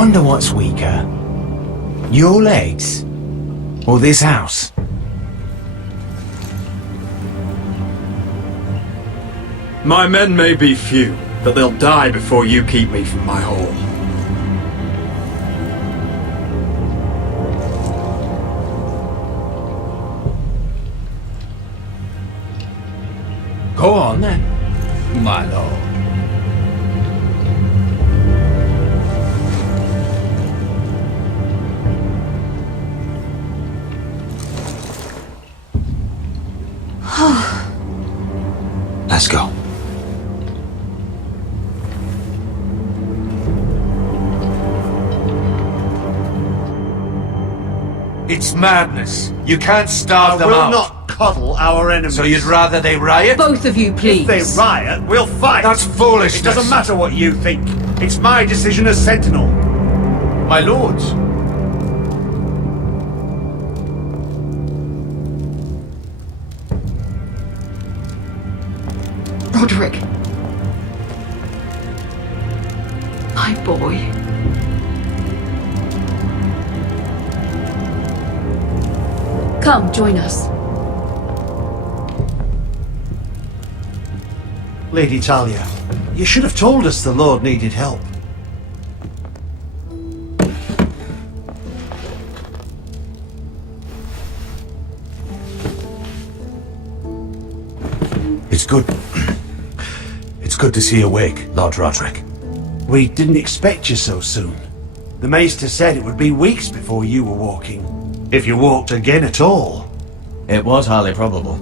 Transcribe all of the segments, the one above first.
wonder what's weaker. Your legs? Or this house? My men may be few, but they'll die before you keep me from my hall. Go on then, my lord. Let's go. It's madness. You can't starve them We'll out. not coddle our enemies. So you'd rather they riot? Both of you, please. If they riot, we'll fight. That's foolishness. It doesn't matter what you think. It's my decision as Sentinel. My lords. Roderick. My boy. Come, join us. Lady Talia, you should have told us the Lord needed help. It's good. It's good to see you awake, Lord Roderick. We didn't expect you so soon. The Maester said it would be weeks before you were walking. If you walked again at all. It was highly probable.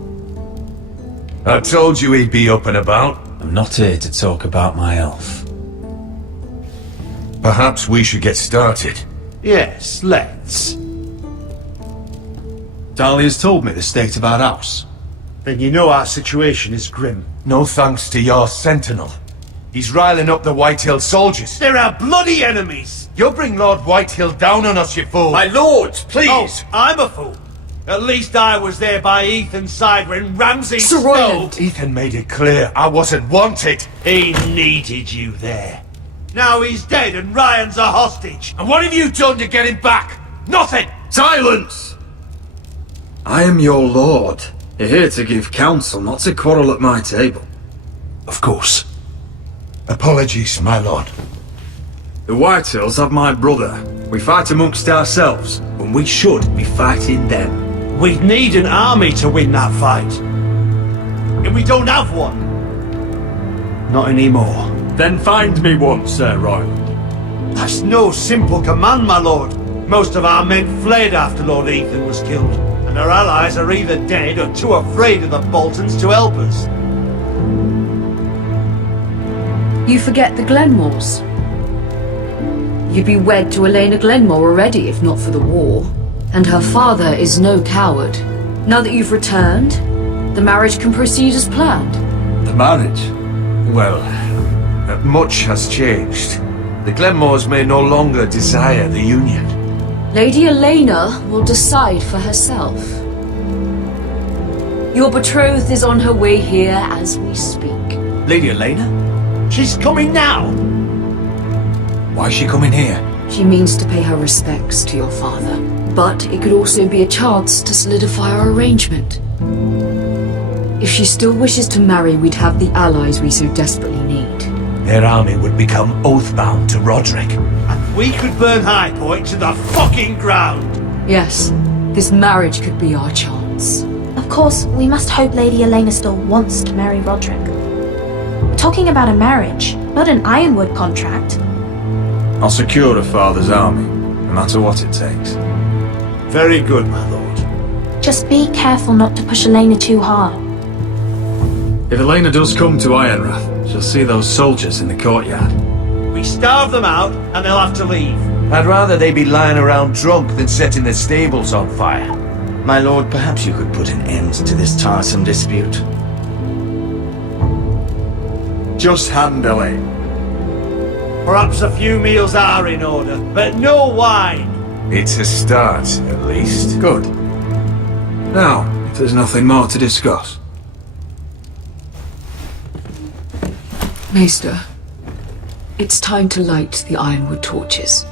I told you he'd be up and about. I'm not here to talk about my elf. Perhaps we should get started. Yes, let's. Dahlia's told me the state of our house. Then you know our situation is grim. No thanks to your sentinel. He's riling up the Whitehill soldiers. They're our bloody enemies! You'll bring Lord Whitehill down on us, you fool! My lords, please! Oh, I'm a fool. At least I was there by Ethan's side when Ramsay Sir stole. Roland. Ethan made it clear I wasn't wanted. He needed you there. Now he's dead and Ryan's a hostage. And what have you done to get him back? Nothing! Silence! I am your lord. You're here to give counsel, not to quarrel at my table. Of course. Apologies, my lord. The Whitehills have my brother. We fight amongst ourselves, when we should be fighting them. We'd need an army to win that fight. And we don't have one. Not anymore. Then find me one, Sir Royal. That's no simple command, my lord. Most of our men fled after Lord Ethan was killed, and our allies are either dead or too afraid of the Boltons to help us. You forget the Glenmores. You'd be wed to Elena Glenmore already, if not for the war. And her father is no coward. Now that you've returned, the marriage can proceed as planned. The marriage? Well, much has changed. The Glenmores may no longer desire the union. Lady Elena will decide for herself. Your betrothed is on her way here as we speak. Lady Elena? She's coming now! Why is she coming here? She means to pay her respects to your father. But it could also be a chance to solidify our arrangement. If she still wishes to marry, we'd have the allies we so desperately need. Their army would become oath-bound to Roderick. And we could burn High Point to the fucking ground! Yes, this marriage could be our chance. Of course, we must hope Lady Elena still wants to marry Roderick. We're talking about a marriage, not an Ironwood contract. I'll secure her father's army, no matter what it takes. Very good, my lord. Just be careful not to push Elena too hard. If Elena does come to Ironrath, she'll see those soldiers in the courtyard. We starve them out, and they'll have to leave. I'd rather they be lying around drunk than setting the stables on fire. My lord, perhaps you could put an end to this tiresome dispute. Just handily. Perhaps a few meals are in order, but no wine! It's a start, at least. Good. Now, if there's nothing more to discuss. Maester, it's time to light the Ironwood torches.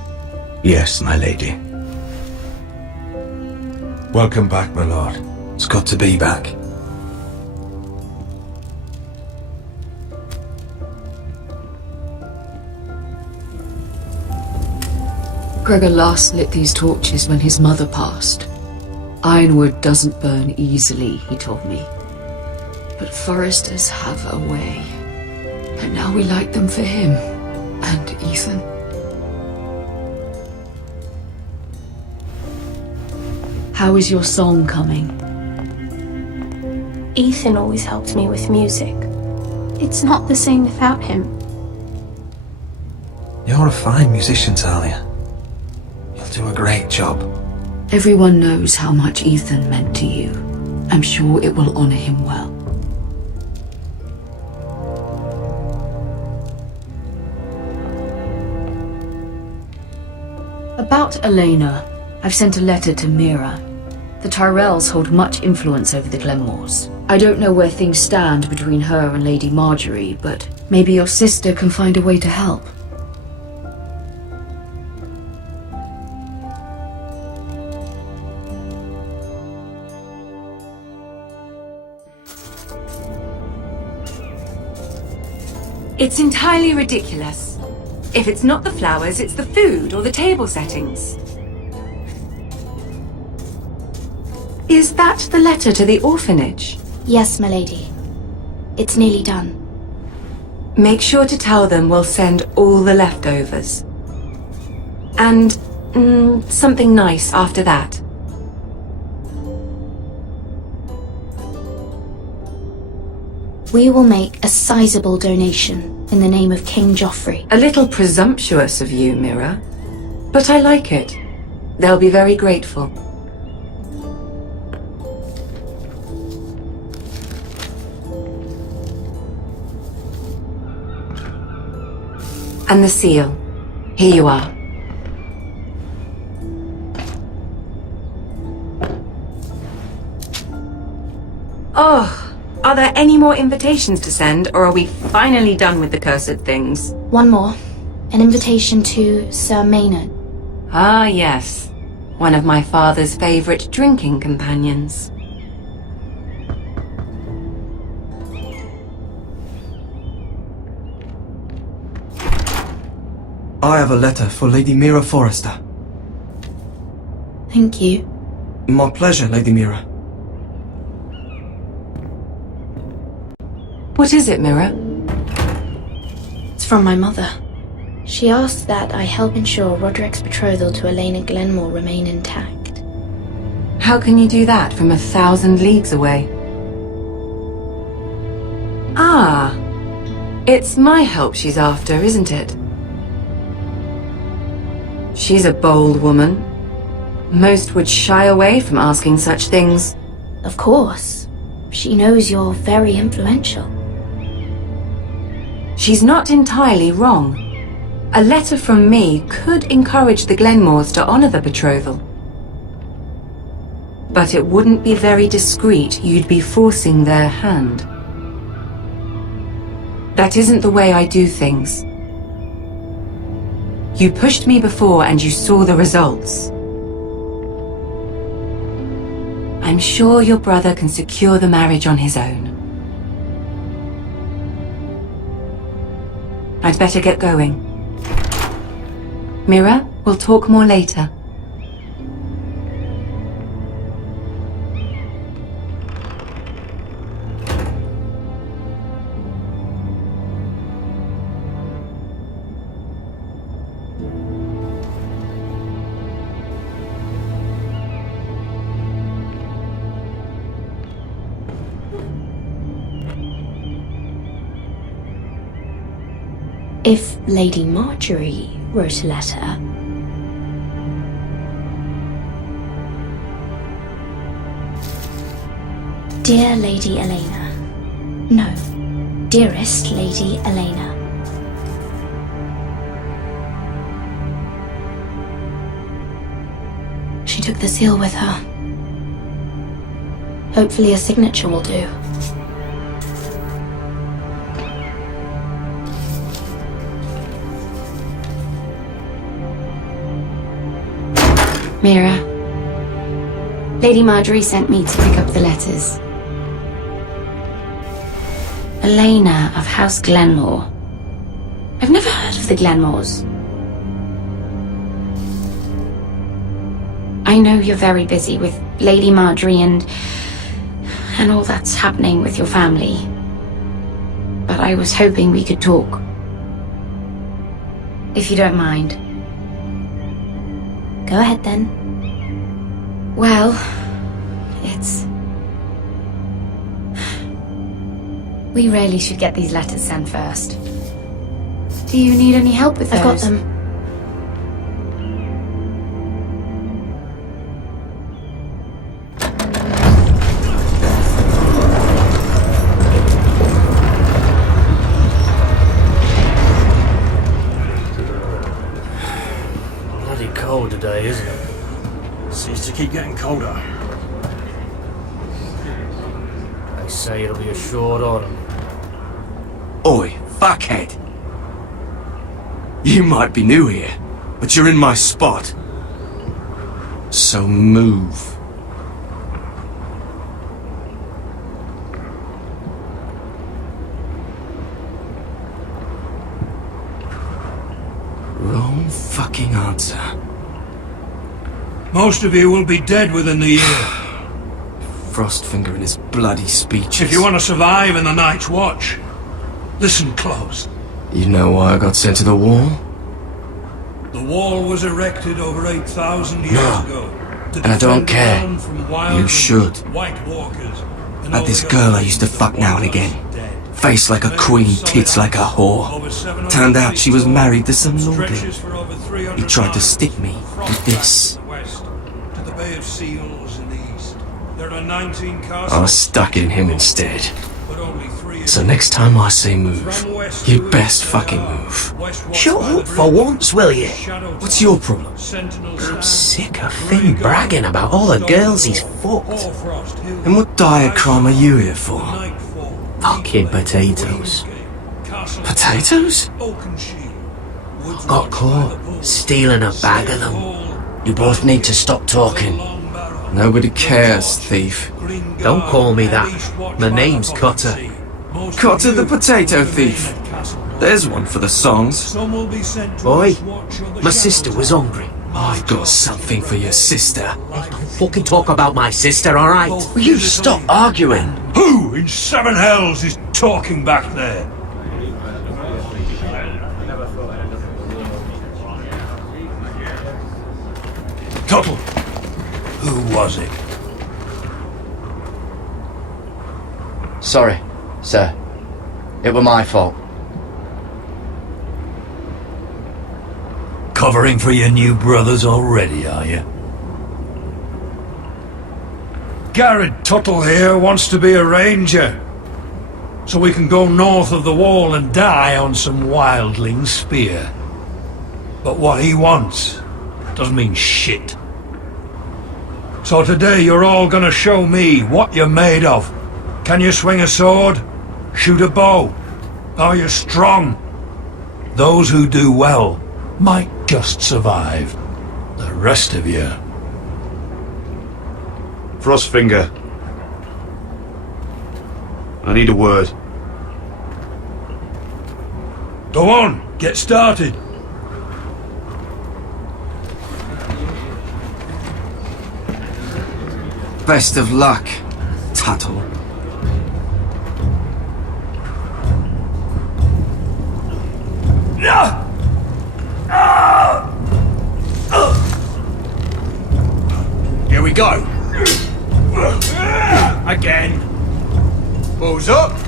Yes, my lady. Welcome back, my lord. It's good to be back. Gregor last lit these torches when his mother passed. Ironwood doesn't burn easily, he told me. But foresters have a way. And now we light them for him. And Ethan. How is your song coming? Ethan always helps me with music. It's not the same without him. You're a fine musician, Talia. You'll do a great job. Everyone knows how much Ethan meant to you. I'm sure it will honor him well. About Elena, I've sent a letter to Mira. The Tyrells hold much influence over the Glenmores. I don't know where things stand between her and Lady Marjorie, but maybe your sister can find a way to help. It's entirely ridiculous. If it's not the flowers, it's the food or the table settings. Is that the letter to the orphanage? Yes, my lady. It's nearly done. Make sure to tell them we'll send all the leftovers. And something nice after that. We will make a sizable donation in the name of King Joffrey. A little presumptuous of you, Mira. But I like it. They'll be very grateful. And the seal. Here you are. Oh, are there any more invitations to send, or are we finally done with the cursed things? One more. An invitation to Sir Maynard. Ah, yes. One of my father's favorite drinking companions. I have a letter for Lady Mira Forrester. Thank you. My pleasure, Lady Mira. What is it, Mira? It's from my mother. She asked that I help ensure Roderick's betrothal to Elena Glenmore remain intact. How can you do that from 1,000 leagues away? Ah, it's my help she's after, isn't it? She's a bold woman. Most would shy away from asking such things. Of course. She knows you're very influential. She's not entirely wrong. A letter from me could encourage the Glenmores to honor the betrothal. But it wouldn't be very discreet. You'd be forcing their hand. That isn't the way I do things. You pushed me before and you saw the results. I'm sure your brother can secure the marriage on his own. I'd better get going. Mira, we'll talk more later. If Lady Marjorie wrote a letter... Dear Lady Elena. No, dearest Lady Elena. She took the seal with her. Hopefully a signature will do. Mira, Lady Marjorie sent me to pick up the letters. Elena of House Glenmore. I've never heard of the Glenmores. I know you're very busy with Lady Marjorie and all that's happening with your family. But I was hoping we could talk. If you don't mind. Go ahead then. Well, we really should get these letters sent first. Do you need any help with those? I've got them. Bloody cold today, isn't it? Seems to keep getting colder. They say it'll be a short autumn. Oi, fuckhead. You might be new here, but you're in my spot. So move. Wrong fucking answer. Most of you will be dead within the year. Frostfinger and his bloody speeches. If you want to survive in the Night's Watch, listen close. You know why I got sent to the wall? The wall was erected over 8,000 years ago. And I don't care. You should. White walkers. Like this girl I used to fuck now and again. Face like a queen, tits like a whore. Turned out she was married to some lordling. He tried to stick me with this. I was stuck in him instead. So next time I say move, you best fucking move. Shut up for once, will you? What's your problem? I'm sick of Finn bragging about all the girls he's fucked. And what diacrime are you here for? Fucking potatoes. Potatoes? Got caught stealing a bag of them. You both need to stop talking. Nobody cares, thief. Don't call me that. My name's Cutter. Cutter the potato thief. There's one for the songs. Boy, my sister was hungry. I've got something for your sister. Hey, don't fucking talk about my sister, alright? Will you stop arguing? Who in seven hells is talking back there? Tuttle, who was it? Sorry, sir. It were my fault. Covering for your new brothers already, are you? Garrett Tuttle here wants to be a ranger, so we can go north of the wall and die on some wildling spear. But what he wants doesn't mean shit. So today you're all gonna show me what you're made of. Can you swing a sword? Shoot a bow? Are you strong? Those who do well might just survive. The rest of you... Frostfinger. I need a word. Go on, get started. Best of luck, Tuttle. Here we go. Again. Balls up.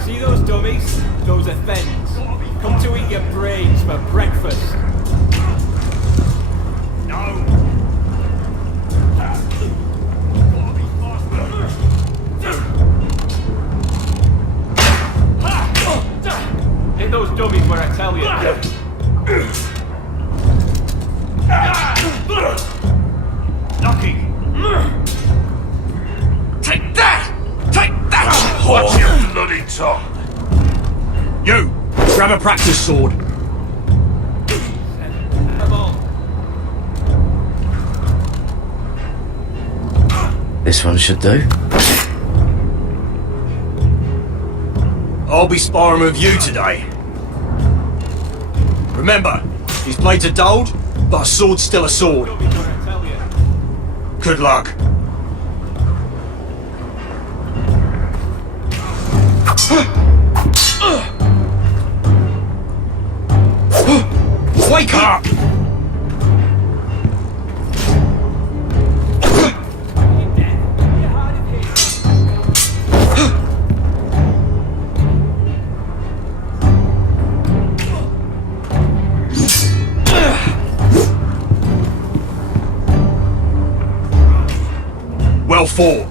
See those dummies? Those are things. Come to eat your brains for breakfast. No. Hit those dummies where I tell you. Knocking. Take that! Take that! Watch your bloody tongue! You! Grab a practice sword. Come on. This one should do. I'll be sparring with you today. Remember, his blade's are dulled, but a sword's still a sword. Good luck. Wake up! Well fought.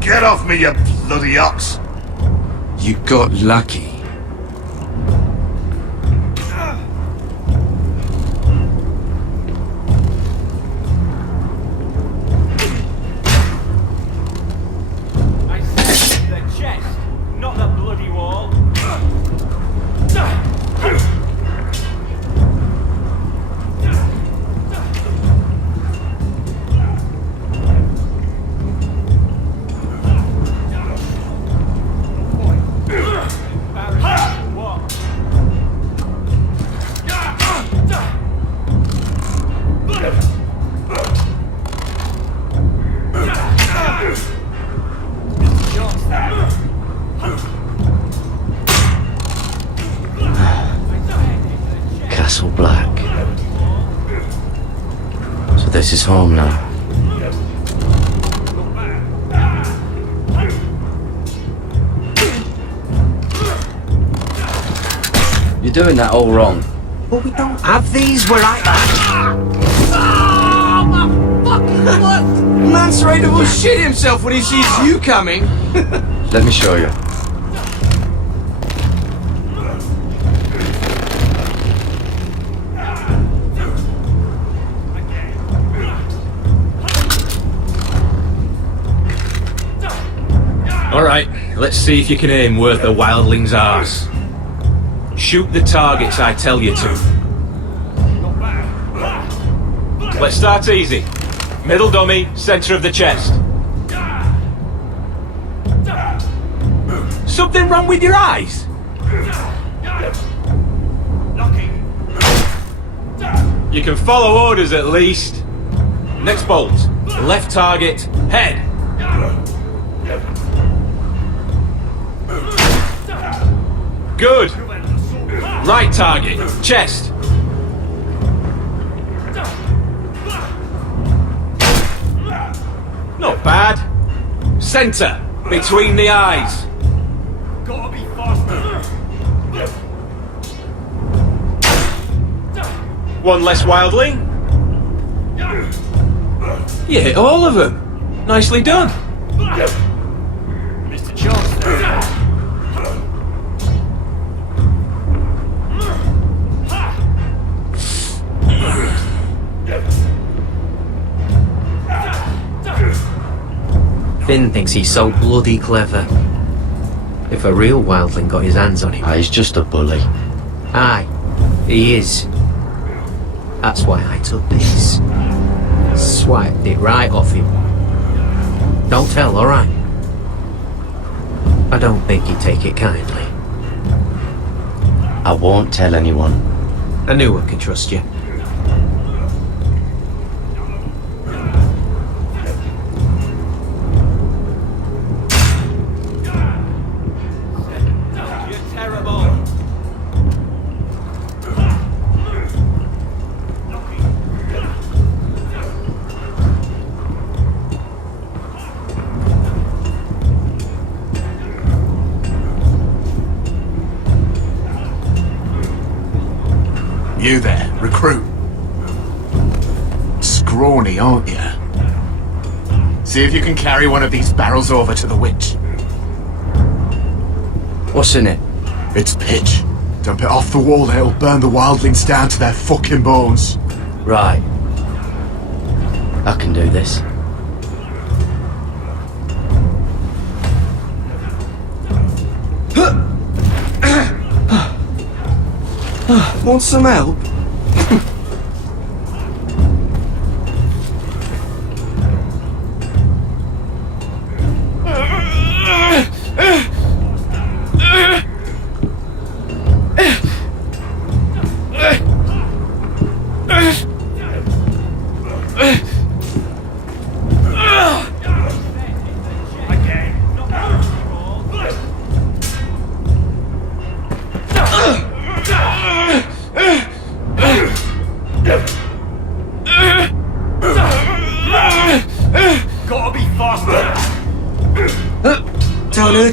Get off me, you bloody ox! You got lucky. I said the chest, not the bloody wall. Castle Black. So this is home now. You're doing that all wrong. But we don't have these where I... Man's ready to shit himself when he sees you coming. Let me show you. Alright, let's see if you can aim worth a wildling's arse. Shoot the targets I tell you to. Let's start easy. Middle dummy, center of the chest. Something wrong with your eyes? You can follow orders at least. Next bolt. Left target, head. Good. Right target, chest. Not bad. Center, between the eyes. Gotta be faster. One less wildling. You hit all of them. Nicely done. Mr. Johnston. Finn thinks he's so bloody clever. If a real wildling got his hands on him... He's just a bully. Aye, he is. That's why I took this. Swiped it right off him. Don't tell, alright? I don't think he'd take it kindly. I won't tell anyone. I knew I could trust you. You there, recruit. Scrawny, aren't you? See if you can carry one of these barrels over to the witch. What's in it? It's pitch. Dump it off the wall there, it'll burn the wildlings down to their fucking bones. Right. I can do this. Want some help?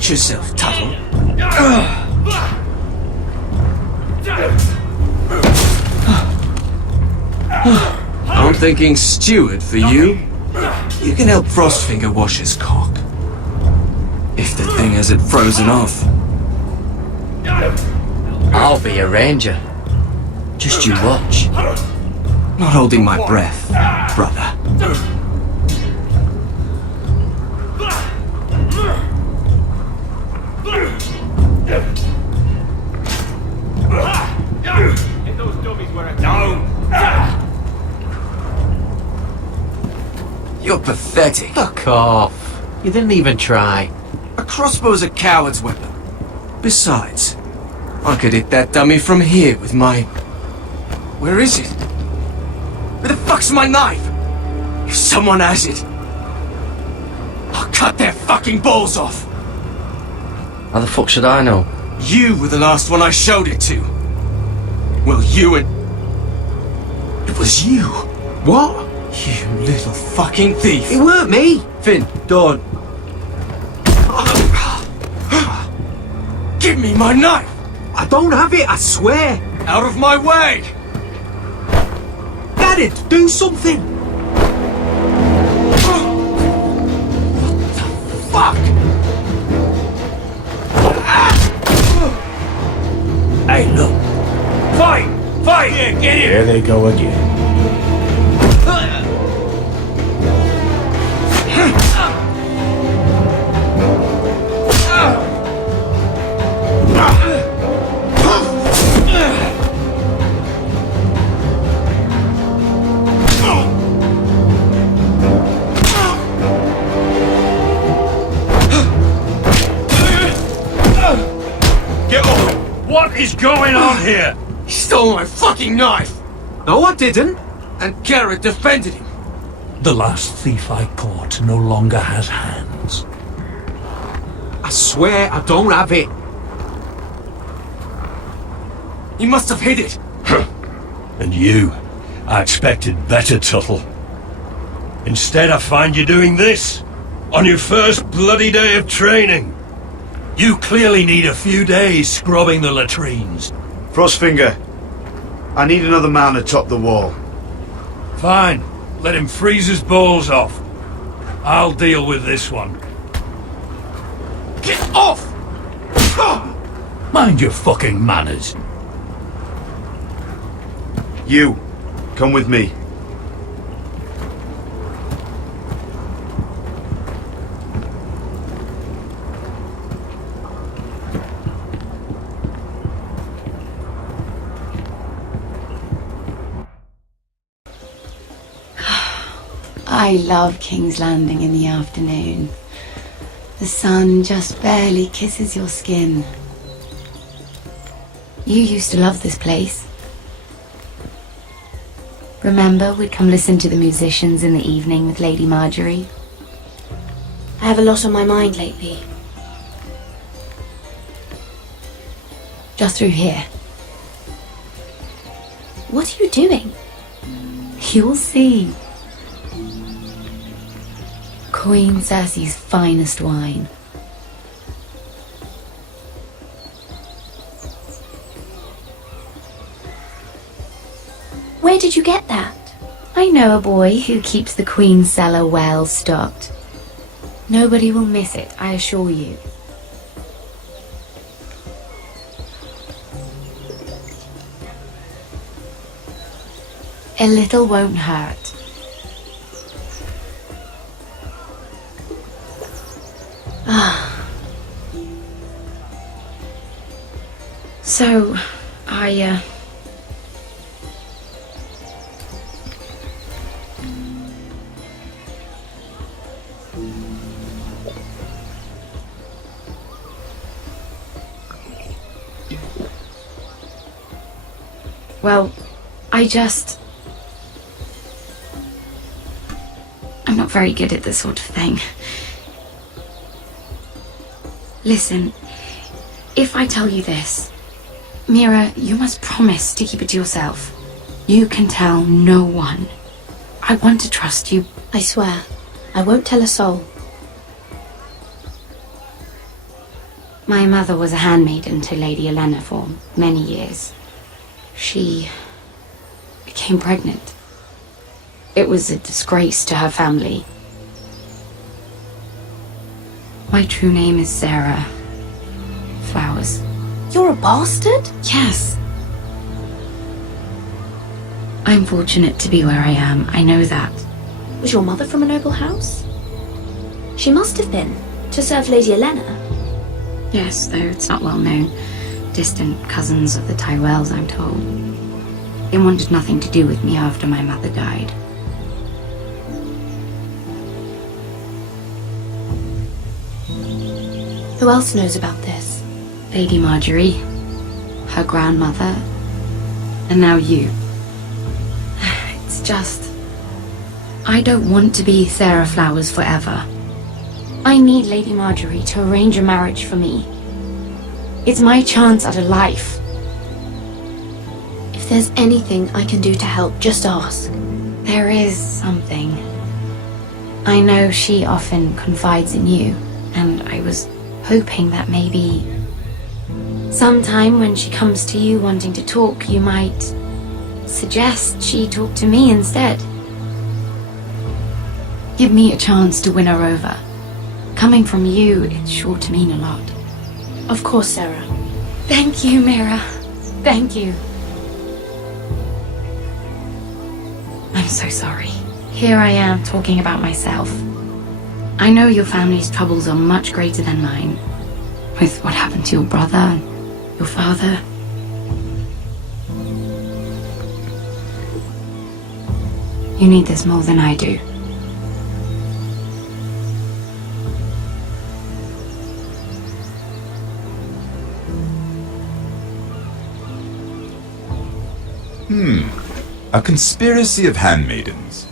hurt yourself, Tuttle. I'm thinking steward for you. You can help Frostfinger wash his cock. If the thing hasn't frozen off. I'll be a ranger. Just you watch. Not holding my breath, brother. Hit those dummies where I down. You're pathetic. Fuck off. You didn't even try. A crossbow's a coward's weapon. Besides, I could hit that dummy from here with my... Where is it? Where the fuck's my knife? If someone has it, I'll cut their fucking balls off. How the fuck should I know? You were the last one I showed it to. Well, you and... It was you. What? You little fucking thief. It weren't me. Finn, don't. Give me my knife! I don't have it, I swear. Out of my way! Garrett, do something. Fuck! Hey, look. Fight! Fight! Yeah, get in! There they go again. Get off! What is going on here? He stole my fucking knife! No, I didn't. And Garrett defended him. The last thief I caught no longer has hands. I swear I don't have it. He must have hid it. And you, I expected better, Tuttle. Instead, I find you doing this on your first bloody day of training. You clearly need a few days scrubbing the latrines. Frostfinger, I need another man to top the wall. Fine. Let him freeze his balls off. I'll deal with this one. Get off! Mind your fucking manners. You, come with me. I love King's Landing in the afternoon. The sun just barely kisses your skin. You used to love this place. Remember, we'd come listen to the musicians in the evening with Lady Marjorie? I have a lot on my mind lately. Just through here. What are you doing? You'll see. Queen Cersei's finest wine. Where did you get that? I know a boy who keeps the Queen's cellar well stocked. Nobody will miss it, I assure you. A little won't hurt. So, well, I'm not very good at this sort of thing. Listen, if I tell you this, Mira, you must promise to keep it to yourself. You can tell no one. I want to trust you. I swear, I won't tell a soul. My mother was a handmaiden to Lady Elena for many years. She became pregnant. It was a disgrace to her family. My true name is Sarah Flowers. You're a bastard? Yes. I'm fortunate to be where I am. I know that. Was your mother from a noble house? She must have been, to serve Lady Elena. Yes, though it's not well known. Distant cousins of the Tyrells, I'm told. They wanted nothing to do with me after my mother died. Who else knows about this? Lady Marjorie, her grandmother, and now you. It's just... I don't want to be Sarah Flowers forever. I need Lady Marjorie to arrange a marriage for me. It's my chance at a life. If there's anything I can do to help, just ask. There is something. I know she often confides in you, and I was hoping that maybe sometime when she comes to you wanting to talk, you might suggest she talk to me instead. Give me a chance to win her over. Coming from you, it's sure to mean a lot. Of course, Sarah. Thank you, Mira. Thank you. I'm so sorry. Here I am talking about myself. I know your family's troubles are much greater than mine. With what happened to your brother and your father. You need this more than I do. A conspiracy of handmaidens.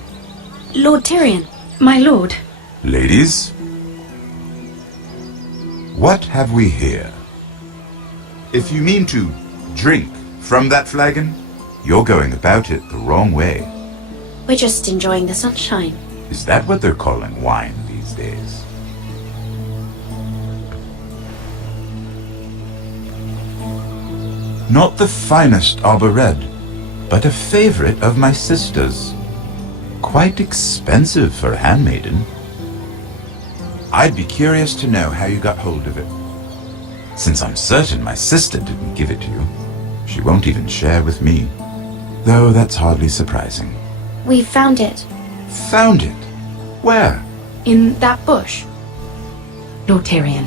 Lord Tyrion. My lord. Ladies, what have we here? If you mean to drink from that flagon, you're going about it the wrong way. We're just enjoying the sunshine. Is that what they're calling wine these days? Not the finest Arbor Red, but a favorite of my sister's. Quite expensive for a handmaiden. I'd be curious to know how you got hold of it. Since I'm certain my sister didn't give it to you, she won't even share with me. Though that's hardly surprising. We found it. Found it? Where? In that bush. Lord Tyrion.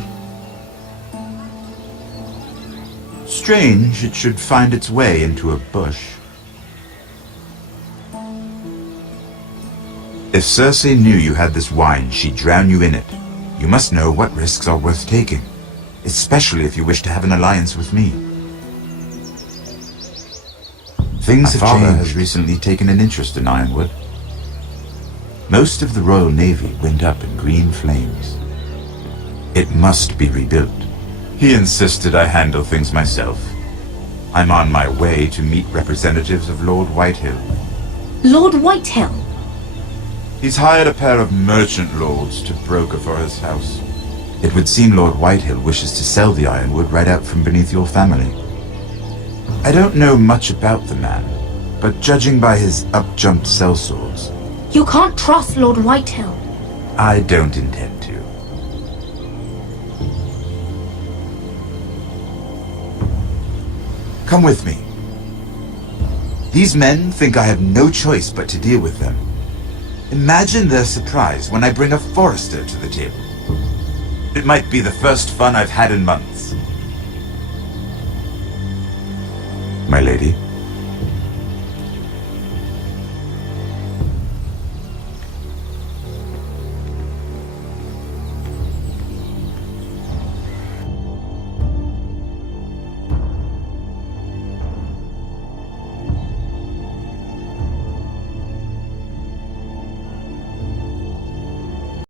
Strange it should find its way into a bush. If Cersei knew you had this wine, she'd drown you in it. You must know what risks are worth taking, especially if you wish to have an alliance with me. Things have changed. My father has recently taken an interest in Ironwood. Most of the Royal Navy went up in green flames. It must be rebuilt. He insisted I handle things myself. I'm on my way to meet representatives of Lord Whitehill. Lord Whitehill? He's hired a pair of merchant lords to broker for his house. It would seem Lord Whitehill wishes to sell the Ironwood right out from beneath your family. I don't know much about the man, but judging by his up-jumped sellswords... You can't trust Lord Whitehill. I don't intend to. Come with me. These men think I have no choice but to deal with them. Imagine their surprise when I bring a forester to the table. It might be the first fun I've had in months. My lady?